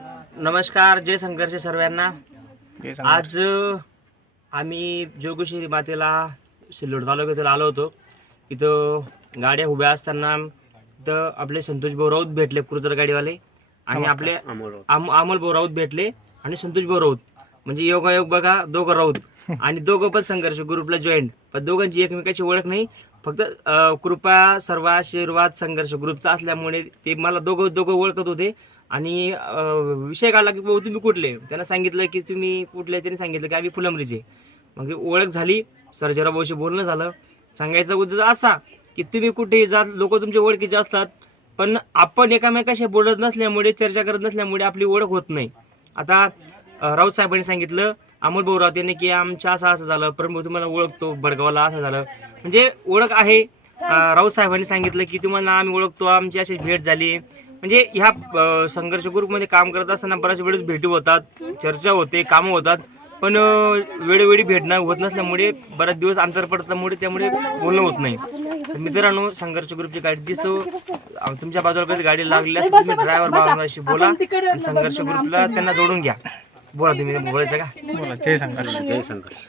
नमस्कार जय संघर्ष सर्वांना. आज आम्ही जोगेश्वरी मातेला सिल्लोड तालुक्यातील आलो होतो. इथं गाड्या उभ्या असताना इथं आपले संतोष भाऊ राऊत भेटले क्रुझर गाडीवाले. आणि आपले आम अमोल भाऊ राऊत भेटले आणि संतोष भाऊ राऊत. म्हणजे योगायोग बघा दोघं राऊत आणि दोघं पण संघर्ष ग्रुपला जॉईंट पण दोघांची एकमेकाची ओळख नाही. फक्त कृपा सर्व आशीर्वाद संघर्ष ग्रुपचा असल्यामुळे ते मला दोघं दोघं ओळखत होते. आणि विषय काढला की भाऊ तुम्ही कुठले? त्यांना सांगितलं की तुम्ही कुठले? त्यांनी सांगितलं की आम्ही फुलंब्रीचे. मग ओळख झाली. सर्जेराव भाऊशी बोलणं झालं. सांगायचा उद्देश असा की तुम्ही कुठेही जात लोक तुमचे ओळखीचे असतात. पण आपण एकामेकाशी बोलत नसल्यामुळे चर्चा करत नसल्यामुळे आपली ओळख होत नाही. आता राऊत साहेबांनी सांगितलं अमोल भाऊ राऊत यांनी की आमच्या असं असं झालं परंतु तुम्हाला ओळखतो बडगावला असं झालं. म्हणजे ओळख आहे. राऊत साहेबांनी सांगितलं की तुम्हाला आम्ही ओळखतो आमची अशी भेट झाली. म्हणजे ह्या संघर्ष ग्रुपमध्ये काम करत असताना बऱ्याच वेळेस भेटी होतात चर्चा होते कामं होतात. पण वेळोवेळी भेटणं होत नसल्यामुळे बऱ्याच दिवस अंतर पडल्यामुळे त्यामुळे बोलणं होत नाही. मित्रांनो संघर्ष ग्रुपची गाडी दिसतो. तुमच्या बाजूला कधी गाडी लागली तुम्ही ड्रायव्हर भावाशी बोला संघर्ष ग्रुपला त्यांना जोडून घ्या. बोला तुम्ही बोलायचं का? बोला ते सांगा जय संघर्ष